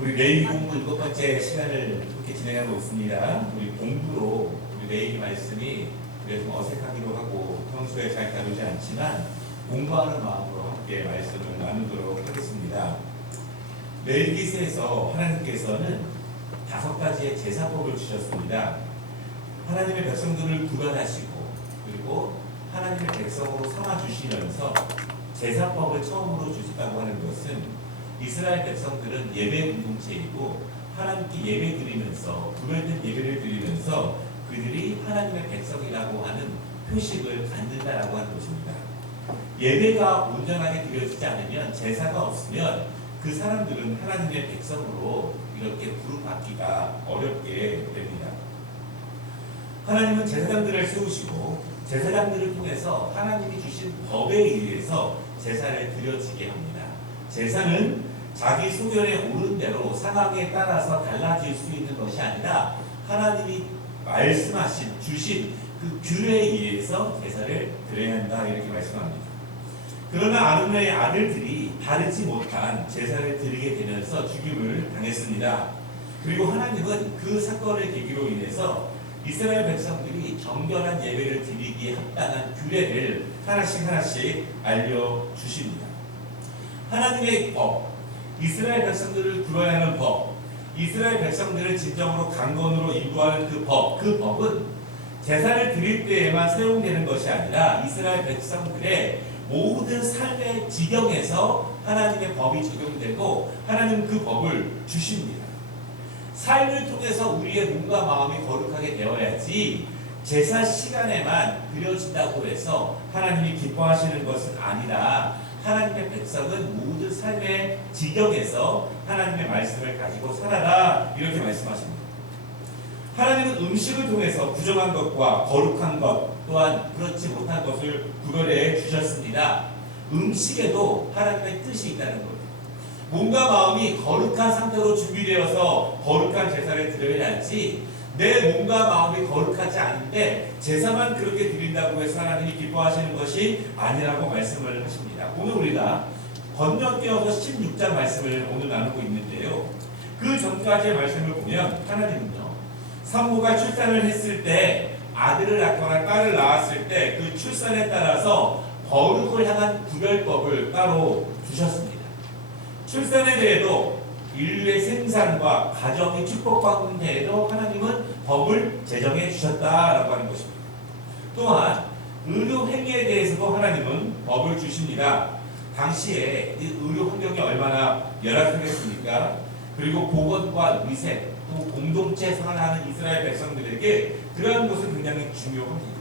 우리 레위기 공부 7번째 시간을 이렇게 진행하고 있습니다. 우리 공부로 우리 레위기 말씀이 그래서 좀 어색하기도 하고 평소에 잘 다루지 않지만 공부하는 마음으로 함께 말씀을 나누도록 하겠습니다. 레위기서에서 하나님께서는 5가지의 제사법을 주셨습니다. 하나님의 백성들을 구별하시고 그리고 하나님의 백성으로 삼아주시면서 제사법을 처음으로 주셨다고 하는 것은 이스라엘 백성들은 예배 공동체이고 하나님께 예배 드리면서 구별된 예배를 드리면서 그들이 하나님의 백성이라고 하는 표식을 갖는다라고 하는 것입니다. 예배가 온전하게 드려지지 않으면 제사가 없으면 그 사람들은 하나님의 백성으로 이렇게 부름받기가 어렵게 됩니다. 하나님은 제사장들을 세우시고 제사장들을 통해서 하나님이 주신 법에 의해서 제사를 드려지게 합니다. 제사는 자기 소견에 오른 대로 상황에 따라서 달라질 수 있는 것이 아니라 하나님이 말씀하신 주신 그 규례에 의해서 제사를 드려야 한다 이렇게 말씀합니다. 그러나 아론의 아들들이 바르지 못한 제사를 드리게 되면서 죽임을 당했습니다. 그리고 하나님은 그 사건을 계기로 인해서 이스라엘 백성들이 정결한 예배를 드리기에 합당한 규례를 하나씩 알려주십니다. 하나님의 법, 이스라엘 백성들을 구별해야 하는 법, 이스라엘 백성들을 진정으로 강건으로 인도하는 그 법은 제사를 드릴 때에만 사용되는 것이 아니라 이스라엘 백성들의 모든 삶의 지경에서 하나님의 법이 적용되고 하나님 그 법을 주십니다. 삶을 통해서 우리의 몸과 마음이 거룩하게 되어야지 제사 시간에만 드려진다고 해서 하나님이 기뻐하시는 것은 아니라 하나님의 백성은 모든 삶의 지경에서 하나님의 말씀을 가지고 살아라 이렇게 말씀하십니다. 하나님은 음식을 통해서 부정한 것과 거룩한 것 또한 그렇지 못한 것을 구별해 주셨습니다. 음식에도 하나님의 뜻이 있다는 거예요. 몸과 마음이 거룩한 상태로 준비되어서 거룩한 제사를 드려야 할지 내 몸과 마음이 거룩하지 않은데 제사만 그렇게 드린다고 해서 하나님이 기뻐하시는 것이 아니라고 말씀을 하십니다. 오늘 우리가 건너뛰어서 16장 말씀을 오늘 나누고 있는데요. 그 전까지의 말씀을 보면 하나님은요. 산모가 출산을 했을 때 아들을 낳거나 딸을 낳았을 때 그 출산에 따라서 거룩을 향한 구별법을 따로 주셨습니다. 출산에 대해도 인류의 생산과 가정이 축복받는 데에도 하나님은 법을 제정해 주셨다라고 하는 것입니다. 또한 의료 행위에 대해서도 하나님은 법을 주십니다. 당시에 이 의료 환경이 얼마나 열악하겠습니까? 그리고 보건과 위생 또 공동체 생활을 하는 이스라엘 백성들에게 그러한 것은 굉장히 중요합니다.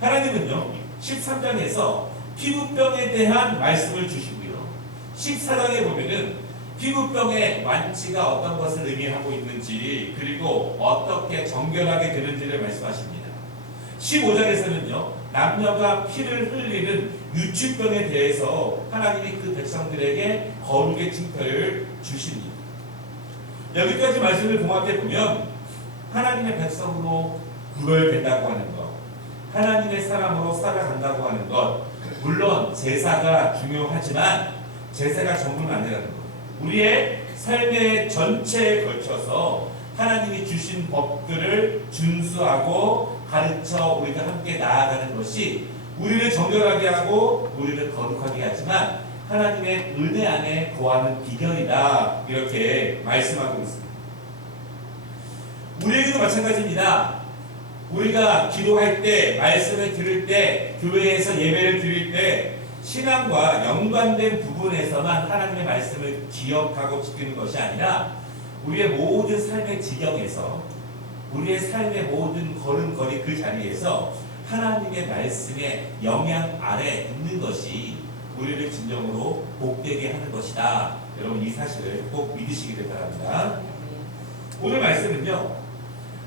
하나님은요 13장에서 피부병에 대한 말씀을 주시고요 14장에 보면은 피부병의 완치가 어떤 것을 의미하고 있는지 그리고 어떻게 정결하게 되는지를 말씀하십니다. 15장에서는요 남녀가 피를 흘리는 유축병에 대해서 하나님이 그 백성들에게 거룩의 징표를 주십니다. 여기까지 말씀을 종합해 보면 하나님의 백성으로 구별된다고 하는 것, 하나님의 사람으로 살아간다고 하는 것, 물론 제사가 중요하지만 제사가 전부는 아니라는 것. 우리의 삶의 전체에 걸쳐서 하나님이 주신 법들을 준수하고 가르쳐 우리가 함께 나아가는 것이 우리를 정결하게 하고 우리를 거룩하게 하지만 하나님의 은혜 안에 거하는 비결이다 이렇게 말씀하고 있습니다. 우리에게도 마찬가지입니다. 우리가 기도할 때, 말씀을 들을 때, 교회에서 예배를 드릴 때 신앙과 연관된 부분에서만 하나님의 말씀을 기억하고 지키는 것이 아니라 우리의 모든 삶의 지경에서 우리의 삶의 모든 걸음걸이 그 자리에서 하나님의 말씀의 영향 아래 있는 것이 우리를 진정으로 복되게 하는 것이다. 여러분 이 사실을 꼭 믿으시기를 바랍니다. 오늘 말씀은요.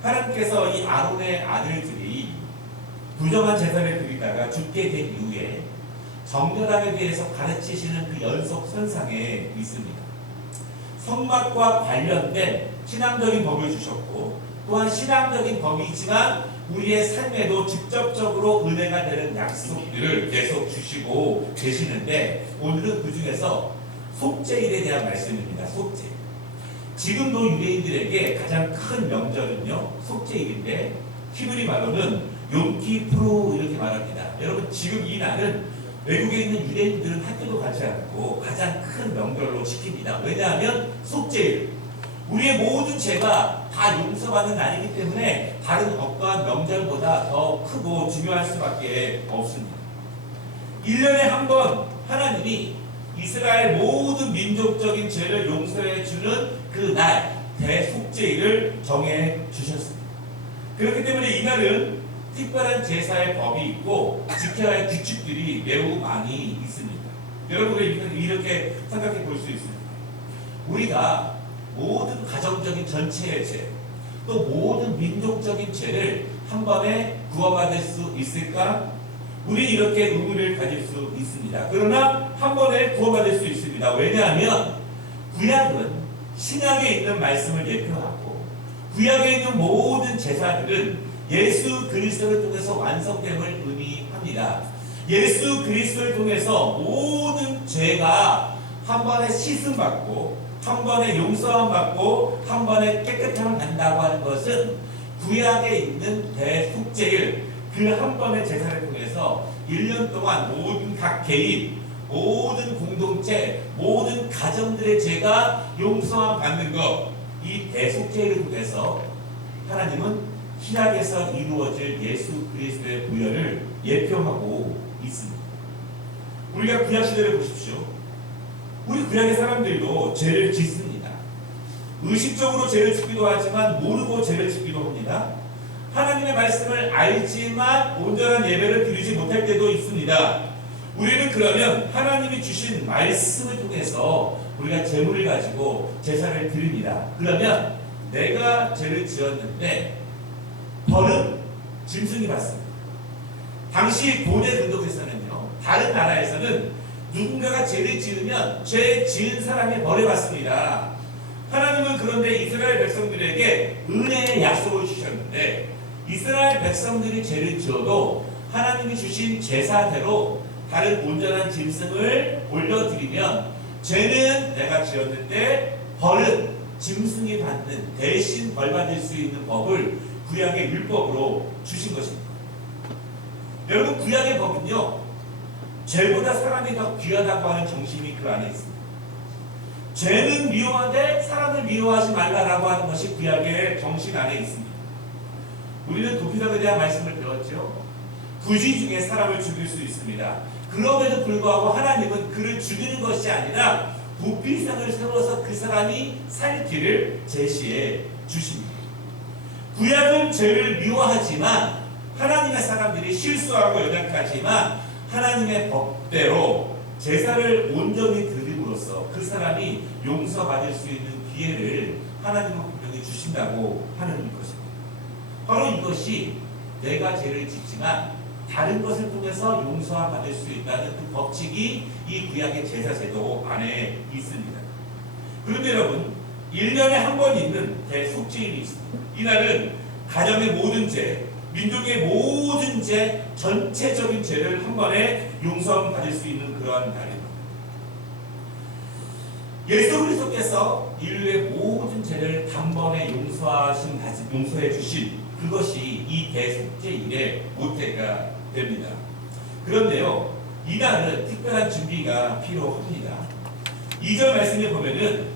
하나님께서 이 아론의 아들들이 부정한 제사를 드리다가 죽게 된 이후에 정결함에 대해서 가르치시는 그 연속선상에 있습니다. 성막과 관련된 신앙적인 법을 주셨고 또한 신앙적인 법이지만 우리의 삶에도 직접적으로 은혜가 되는 약속들을 계속 주시고 계시는데 오늘은 그 중에서 속죄일에 대한 말씀입니다. 속죄. 지금도 유대인들에게 가장 큰 명절은요 속죄일인데 히브리 말로는 욤키프로 이렇게 말합니다. 여러분 지금 이 날은 외국에 있는 유대인들은 학교도 가지 않고 가장 큰 명절로 지킵니다. 왜냐하면 속죄일, 우리의 모든 죄가 다 용서받는 날이기 때문에 다른 어떠한 명절보다 더 크고 중요할 수밖에 없습니다. 1년에 한 번 하나님이 이스라엘 모든 민족적인 죄를 용서해 주는 그 날 대속죄일을 정해 주셨습니다. 그렇기 때문에 이날은 특별한 제사의 법이 있고 지켜야 할 규칙들이 매우 많이 있습니다. 여러분은 이렇게 생각해 볼 수 있습니다. 우리가 모든 가정적인 전체의 죄, 또 모든 민족적인 죄를 한 번에 구원받을 수 있을까? 우리 이렇게 의문을 가질 수 있습니다. 그러나 한 번에 구원받을 수 있습니다. 왜냐하면 구약은 신약에 있는 말씀을 예표하고 구약에 있는 모든 제사들은 예수 그리스도를 통해서 완성됨을 의미합니다. 예수 그리스도를 통해서 모든 죄가 한 번에 씻음받고 한 번에 용서함 받고 한 번에 깨끗함을 받는다고 하는 것은 구약에 있는 대속죄일 그 한 번의 제사를 통해서 1년 동안 모든 각 개인, 모든 공동체, 모든 가정들의 죄가 용서함 받는 것, 이 대속죄를 통해서 하나님은 신약에서 이루어질 예수 그리스도의 부활을 예표하고 있습니다. 우리가 구약 시대를 보십시오. 우리 구약의 사람들도 죄를 짓습니다. 의식적으로 죄를 짓기도 하지만 모르고 죄를 짓기도 합니다. 하나님의 말씀을 알지만 온전한 예배를 드리지 못할 때도 있습니다. 우리는 그러면 하나님이 주신 말씀을 통해서 우리가 제물을 가지고 제사를 드립니다. 그러면 내가 죄를 지었는데 벌은 짐승이 받습니다. 당시 고대 근동에서는요, 다른 나라에서는 누군가가 죄를 지으면 죄 지은 사람이 벌을 받습니다. 하나님은 그런데 이스라엘 백성들에게 은혜의 약속을 주셨는데 이스라엘 백성들이 죄를 지어도 하나님이 주신 제사대로 다른 온전한 짐승을 올려드리면 죄는 내가 지었는데 벌은 짐승이 받는 대신 벌 받을 수 있는 법을 구약의 율법으로 주신 것입니다. 여러분 구약의 법은요 죄보다 사람이 더 귀하다고 하는 정신이 그 안에 있습니다. 죄는 미워하되 사람을 미워하지 말라라고 하는 것이 구약의 정신 안에 있습니다. 우리는 도피성에 대한 말씀을 배웠죠. 구지 중에 사람을 죽일 수 있습니다. 그럼에도 불구하고 하나님은 그를 죽이는 것이 아니라 도피성을 세워서 그 사람이 살 길을 제시해 주십니다. 구약은 죄를 미워하지만 하나님의 사람들이 실수하고 연약하지만 하나님의 법대로 제사를 온전히 드림으로써 그 사람이 용서받을 수 있는 기회를 하나님은 분명히 주신다고 하는 것입니다. 바로 이것이 내가 죄를 짓지만 다른 것을 통해서 용서받을 수 있다는 그 법칙이 이 구약의 제사제도 안에 있습니다. 그런데 여러분 1년에 한 번 있는 대속죄일이 있습니다. 이날은 가정의 모든 죄, 민족의 모든 죄, 전체적인 죄를 한 번에 용서받을 수 있는 그러한 날입니다. 예수 그리스도께서 인류의 모든 죄를 단번에 용서해 주신 그것이 이 대속죄일의 모태가 됩니다. 그런데요, 이날은 특별한 준비가 필요합니다. 2절 말씀에 보면은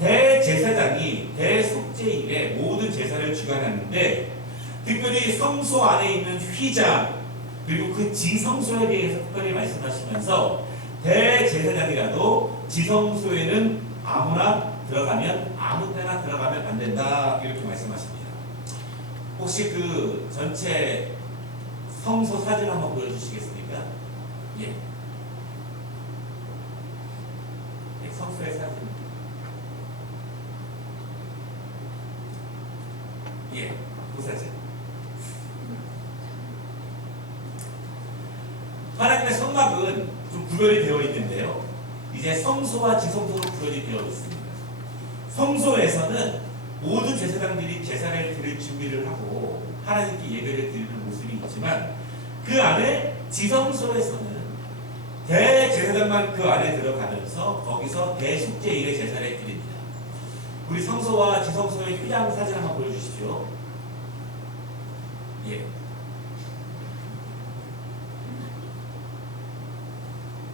대제사장이 대속죄일에 모든 제사를 주관하는데 특별히 성소 안에 있는 휘장 그리고 그 지성소에 대해서 특별히 말씀하시면서 대제사장이라도 지성소에는 아무나 들어가면 아무 때나 들어가면 안 된다 이렇게 말씀하십니다. 혹시 그 전체 성소 사진 한번 보여주시겠습니까? 예. 네, 성소의 사진. 예, 그 사진. 하나님의 성막은 좀 구별이 되어 있는데요. 이제 성소와 지성소로 구별이 되어 있습니다. 성소에서는 모든 제사장들이 제사를 드릴 준비를 하고 하나님께 예배를 드리는 모습이 있지만 그 안에 지성소에서는 대제사장만 그 안에 들어가면서 거기서 대속죄일의 제사를 드립니다. 우리 성소와 지성소의 휘장 사진 한번 보여주십시오. 예.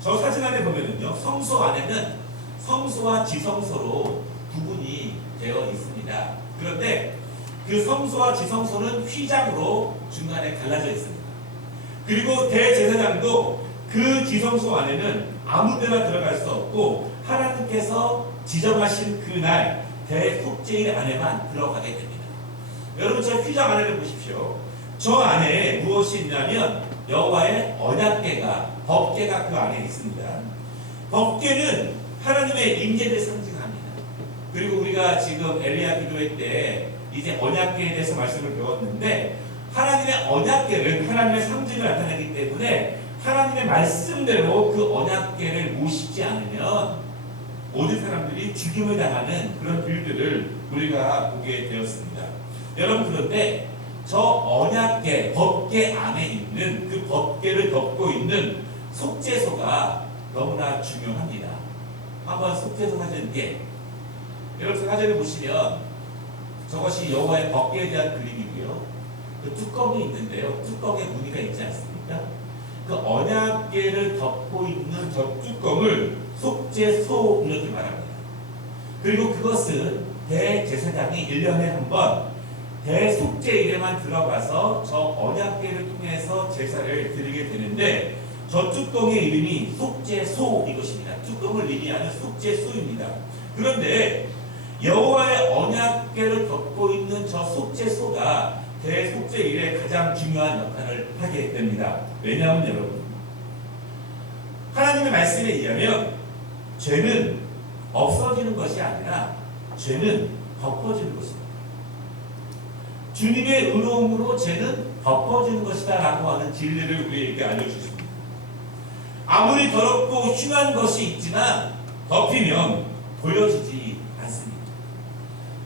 저 사진 안에 보면은요, 성소 안에는 성소와 지성소로 구분이 되어 있습니다. 그런데 그 성소와 지성소는 휘장으로 중간에 갈라져 있습니다. 그리고 대제사장도 그 지성소 안에는 아무 데나 들어갈 수 없고 하나님께서 지정하신 그날 대속죄일 안에만 들어가게 됩니다. 여러분, 저 휘장 안에를 보십시오. 저 안에 무엇이 있냐면 여호와의 언약궤가, 법궤가 그 안에 있습니다. 법궤는 하나님의 임재를 상징합니다. 그리고 우리가 지금 엘리야 기도회 때 이제 언약궤에 대해서 말씀을 배웠는데, 하나님의 언약궤는 하나님의 상징을 나타내기 때문에 하나님의 말씀대로 그 언약궤를 모시지 않으면 모든 사람들이 죽임을 당하는 그런 일들을 우리가 보게 되었습니다. 여러분, 그런데 저 언약궤, 법궤 안에 있는 그 법궤를 덮고 있는 속죄소가 너무나 중요합니다. 한번 속죄소 사진, 여러분 사진을 보시면 저것이 여호와의 법궤에 대한 그림이고요. 그 뚜껑이 있는데요. 뚜껑에 무늬가 있지 않습니까? 그 언약궤를 덮고 있는 저 뚜껑을 속죄소 이렇게 말합니다. 그리고 그것은 대제사장이 1년에 한 번 대속죄일에만 들어가서 저 언약궤를 통해서 제사를 드리게 되는데, 저 뚜껑의 이름이 속죄소 이것입니다. 뚜껑을 의미하는 속죄소입니다. 그런데 여호와의 언약궤를 덮고 있는 저 속죄소가 대속죄일에 가장 중요한 역할을 하게 됩니다. 왜냐하면 여러분, 하나님의 말씀에 의하면 죄는 없어지는 것이 아니라 죄는 덮어지는 것입니다. 주님의 의로움으로 죄는 덮어지는 것이다 라고 하는 진리를 우리에게 알려주십니다. 아무리 더럽고 흉한 것이 있지만 덮이면 보여지지 않습니다.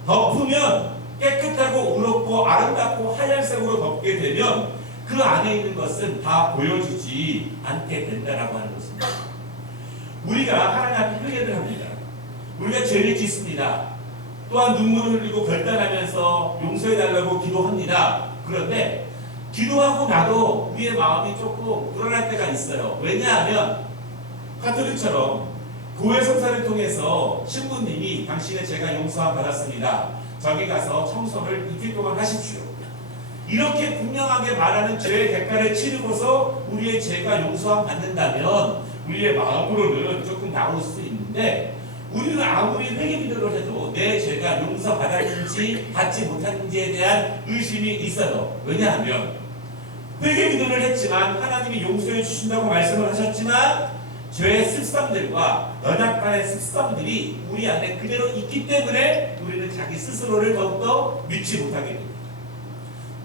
덮으면 깨끗하고 의롭고 아름답고 하얀색으로 덮게 되면 그 안에 있는 것은 다 보여지지 않게 된다라고 하는 것입니다. 우리가 하나님 앞에 회개를 합니다. 우리가 죄를 짓습니다. 또한 눈물을 흘리고 결단하면서 용서해달라고 기도합니다. 그런데 기도하고 나도 우리의 마음이 조금 불안할 때가 있어요. 왜냐하면 가톨릭처럼 교회 성사를 통해서 신부님이 당신의 죄가 용서함 받았습니다. 저기 가서 청소를 이틀 동안 하십시오. 이렇게 분명하게 말하는 죄의 대가를 치르고서 우리의 죄가 용서함 받는다면 우리의 마음으로는 조금 나올 수 있는데, 우리는 아무리 회개 기도를 해도 내 죄가 용서받았는지 받지 못했는지에 대한 의심이 있어요. 왜냐하면 회개 기도를 했지만 하나님이 용서해 주신다고 말씀을 하셨지만 죄의 습성들과 연약간의 습성들이 우리 안에 그대로 있기 때문에 우리는 자기 스스로를 더욱더 믿지 못하게 됩니다.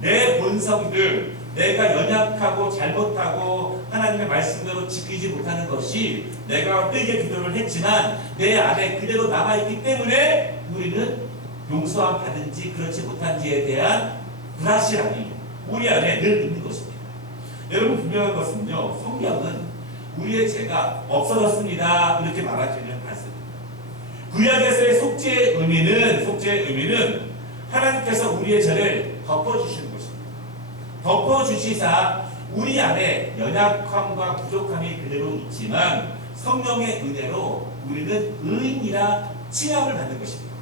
내 본성들, 내가 연약하고 잘못하고 하나님의 말씀대로 지키지 못하는 것이 내가 회개 기도를 했지만 내 안에 그대로 남아있기 때문에 우리는 용서함 받은지 그렇지 못한지에 대한 불확실함이 우리 안에 늘 있는 것입니다. 여러분, 분명한 것은요, 성경은 우리의 죄가 없어졌습니다 이렇게 말하지는 않습니다. 구약에서의 속죄의 의미는 하나님께서 우리의 죄를 덮어주시는 것입니다. 덮어주시사 우리 안에 연약함과 부족함이 그대로 있지만 성령의 은혜로 우리는 의인이라 칭함을 받는 것입니다.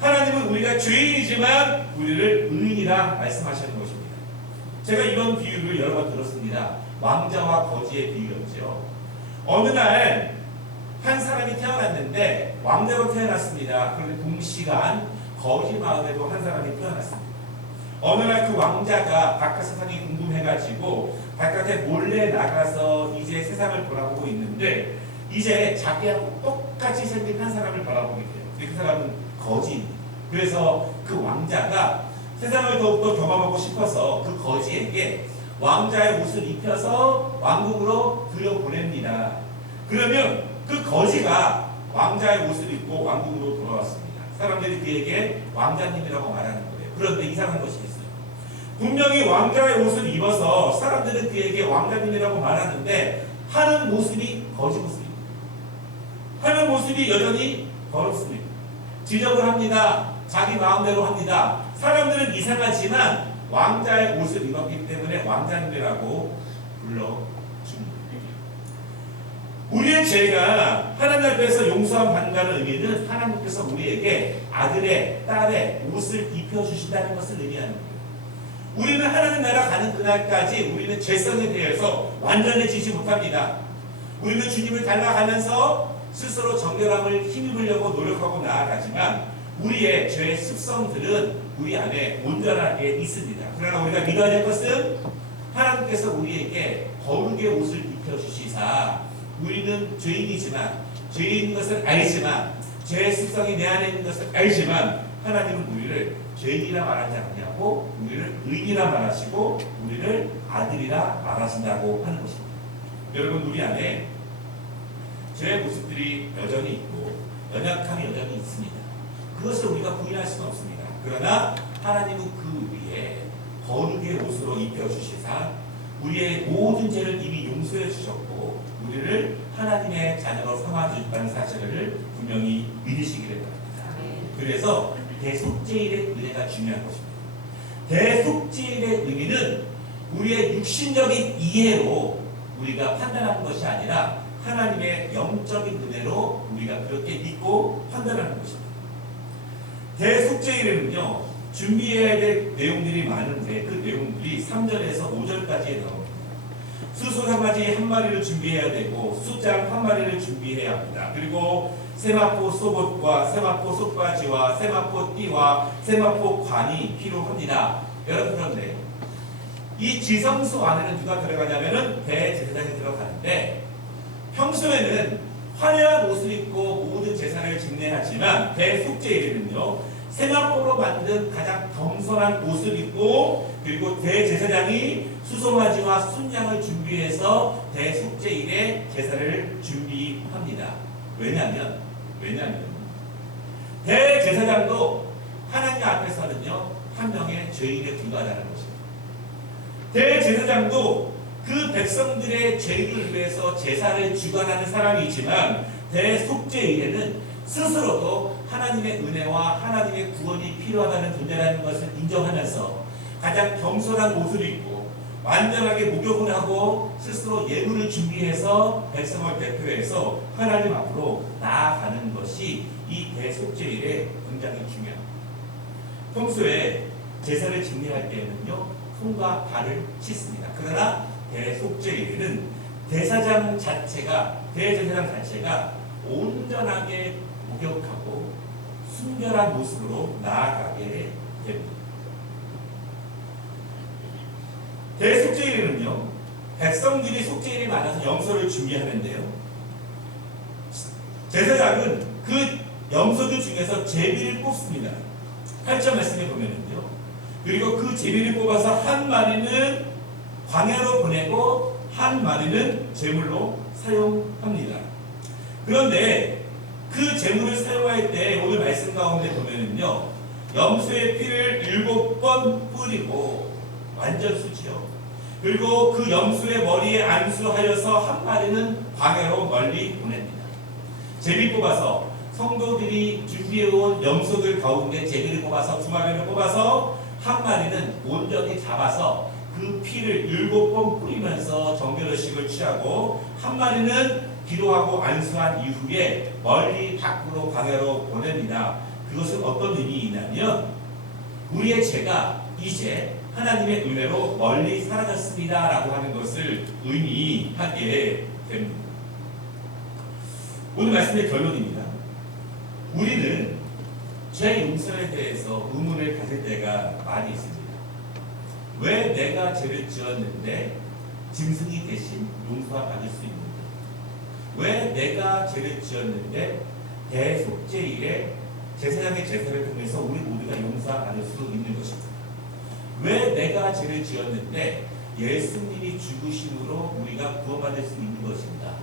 하나님은 우리가 죄인이지만 우리를 의인이라 말씀하시는 것입니다. 제가 이런 비유를 여러 번 들었습니다. 왕자와 거지의 비유였죠. 어느 날 한 사람이 태어났는데 왕자로 태어났습니다. 그런데 동시간 거지 마을에도 한 사람이 태어났습니다. 어느 날 그 왕자가 바깥 세상이 궁금해가지고 바깥에 몰래 나가서 이제 세상을 돌아보고 있는데 이제 자기하고 똑같이 생긴 한 사람을 바라보게 돼요. 그 사람은 거지입니다. 그래서 그 왕자가 세상을 더욱더 경험하고 싶어서 그 거지에게 왕자의 옷을 입혀서 왕궁으로 들여보냅니다. 그러면 그 거지가 왕자의 옷을 입고 왕궁으로 돌아왔습니다. 사람들이 그에게 왕자님이라고 말하는 거예요. 그런데 이상한 것이 있어요. 분명히 왕자의 옷을 입어서 사람들은 그에게 왕자님이라고 말하는데 하는 모습이 거지 모습입니다. 하는 모습이 여전히 더럽습니다. 지적을 합니다. 자기 마음대로 합니다. 사람들은 이상하지만 왕자의 옷을 입었기 때문에 왕자님이라고 불러줍니다. 우리의 죄가 하나님 앞에서 용서함 받는다는 의미는 하나님께서 우리에게 아들의, 딸의 옷을 입혀주신다는 것을 의미하는 거예요. 우리는 하나님 나라 가는 그날까지 우리는 죄성에 대해서 완전해지지 못합니다. 우리는 주님을 닮아가면서 스스로 정결함을 힘입으려고 노력하고 나아가지만 우리의 죄의 습성들은 우리 안에 온전하게 있습니다. 그러나 우리가 믿어야 될 것은 하나님께서 우리에게 거룩의 옷을 입혀주시사 우리는 죄인이지만 죄인인 것을 알지만 죄의 습성이 내 안에 있는 것을 알지만 하나님은 우리를 죄인이라 말하지 않냐고 우리를 의인이라 말하시고 우리를 아들이라 말하신다고 하는 것입니다. 여러분, 우리 안에 죄의 모습들이 여전히 있고 연약함이 여전히 있습니다. 그것을 우리가 부인할 수는 없습니다. 그러나 하나님은 그 위에 거룩의 옷으로 입혀주시사 우리의 모든 죄를 이미 용서해 주셨고 우리를 하나님의 자녀로 삼아주셨다는 사실을 분명히 믿으시기를 바랍니다. 그래서 대속죄일의 은혜가 중요한 것입니다. 대속죄일의 의미는 우리의 육신적인 이해로 우리가 판단하는 것이 아니라 하나님의 영적인 은혜로 우리가 그렇게 믿고 판단하는 것입니다. 대속죄일에는요 준비해야 될 내용들이 많은데 그 내용들이 3절에서 5절까지에 나옵니다. 수소 한 가지 한 마리를 준비해야 되고 수장 한 마리를 준비해야 합니다. 그리고 세마포 속옷과 세마포 속바지와 세마포 띠와 세마포 관이 필요합니다. 여러분, 그런데 이 지성소 안에는 누가 들어가냐면은 대제사장이 들어가는데 평소에는 화려한 옷을 입고 모든 제사를 집례하지만 대속죄일에는요 세마포로 만든 가장 겸손한 옷을 입고 그리고 대제사장이 수송아지와 순양을 준비해서 대속죄일에 제사를 준비합니다. 왜냐하면 대제사장도 하나님 앞에서는요 한 명의 죄인에 불과하다는 것입니다. 대제사장도 그 백성들의 죄를 위해서 제사를 주관하는 사람이지만 대속죄일에는 스스로도 하나님의 은혜와 하나님의 구원이 필요하다는 존재라는 것을 인정하면서 가장 겸손한 옷을 입고 완전하게 목욕을 하고 스스로 예물을 준비해서 백성을 대표해서 하나님 앞으로 나아가는 것이 이 대속죄일에 굉장히 중요합니다. 평소에 제사를 집례할 때에는요 손과 발을 씻습니다. 그러나 대속죄일에는 대제사장 자체가 온전하게 목욕하고 순결한 모습으로 나아가게 됩니다. 대속죄일에는요 백성들이 속죄일이 많아서 염소를 준비하는데요 제사장은 그 염소들 중에서 제비를 뽑습니다. 8절 말씀에 보면은요 그리고 그 제비를 뽑아서 한 마리는 광야로 보내고 한 마리는 제물로 사용합니다. 그런데 그 제물을 사용할 때 오늘 말씀 가운데 보면은요 염소의 피를 7번 뿌리고 완전수지요. 그리고 그 염소의 머리에 안수하여서 한 마리는 광야로 멀리 보냅니다. 제비 뽑아서 성도들이 준비해온 염소들 가운데 제비를 뽑아서 2마리를 뽑아서 한 마리는 온전히 잡아서 그 피를 7번 뿌리면서 정결의식을 취하고 한 마리는 기도하고 안수한 이후에 멀리 밖으로 광야로 보냅니다. 그것은 어떤 의미이냐면 우리의 죄가 이제 하나님의 은혜로 멀리 사라졌습니다 라고 하는 것을 의미하게 됩니다. 오늘 말씀의 결론입니다. 우리는 죄 용서에 대해서 의문을 가질 때가 많이 있습니다. 왜 내가 죄를 지었는데 짐승이 대신 용서받을 수 있는가? 왜 내가 죄를 지었는데 대속죄일에 제사장의 제사를 통해서 우리 모두가 용서받을 수 있는 것입니다. 왜 내가 죄를 지었는데 예수님이 죽으심으로 우리가 구원받을 수 있는 것인가?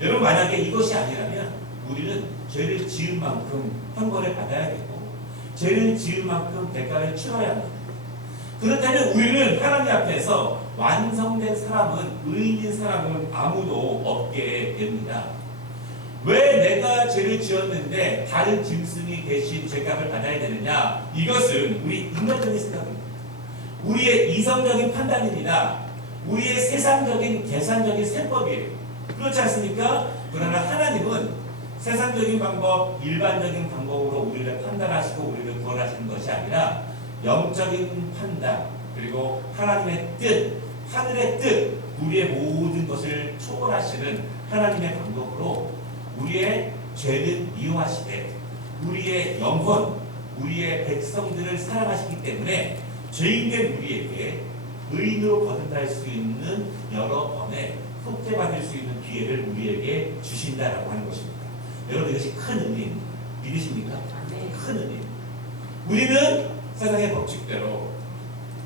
여러분, 만약에 이것이 아니라면 우리는 죄를 지은 만큼 형벌을 받아야겠고 죄를 지은 만큼 대가를 치러야 합니다. 그렇다면 우리는 하나님 앞에서 완성된 사람은 의인인 사람은 아무도 없게 됩니다. 왜 내가 죄를 지었는데 다른 짐승이 대신 죄값을 받아야 되느냐? 이것은 우리 인간적인 생각입니다. 우리의 이성적인 판단입니다. 우리의 세상적인 계산적인 세법이에요. 그렇지 않습니까? 그러나 하나님은 세상적인 방법, 일반적인 방법으로 우리를 판단하시고 우리를 구원하시는 것이 아니라 영적인 판단, 그리고 하나님의 뜻, 하늘의 뜻, 우리의 모든 것을 초월하시는 하나님의 방법으로 우리의 죄를 미워하시되 우리의 영혼, 우리의 백성들을 사랑하시기 때문에 죄인된 우리에게 의인으로 거듭날 수 있는 여러 번의 속죄받을 수 있는 기회를 우리에게 주신다라고 하는 것입니다. 여러분, 이것이 큰 의미 믿으십니까? 큰 의미. 우리는 세상의 법칙대로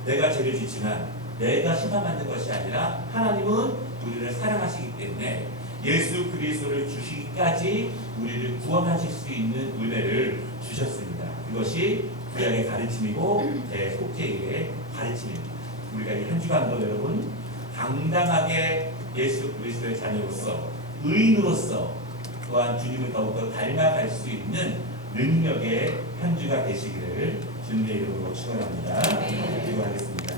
내가 죄를 짓지만 내가 심판받는 것이 아니라 하나님은 우리를 사랑하시기 때문에 예수 그리스도를 주시기까지 우리를 구원하실 수 있는 은혜를 주셨습니다. 그것이 구약의 가르침이고 대속죄의 가르침입니다. 우리가 이 한 주간도 여러분 당당하게 예수 그리스도의 자녀로서 의인으로서 또한 주님을 더욱더 닮아갈 수 있는 능력의 한 주가 되시기를 주님의 이름으로 축원합니다. 기도하겠습니다.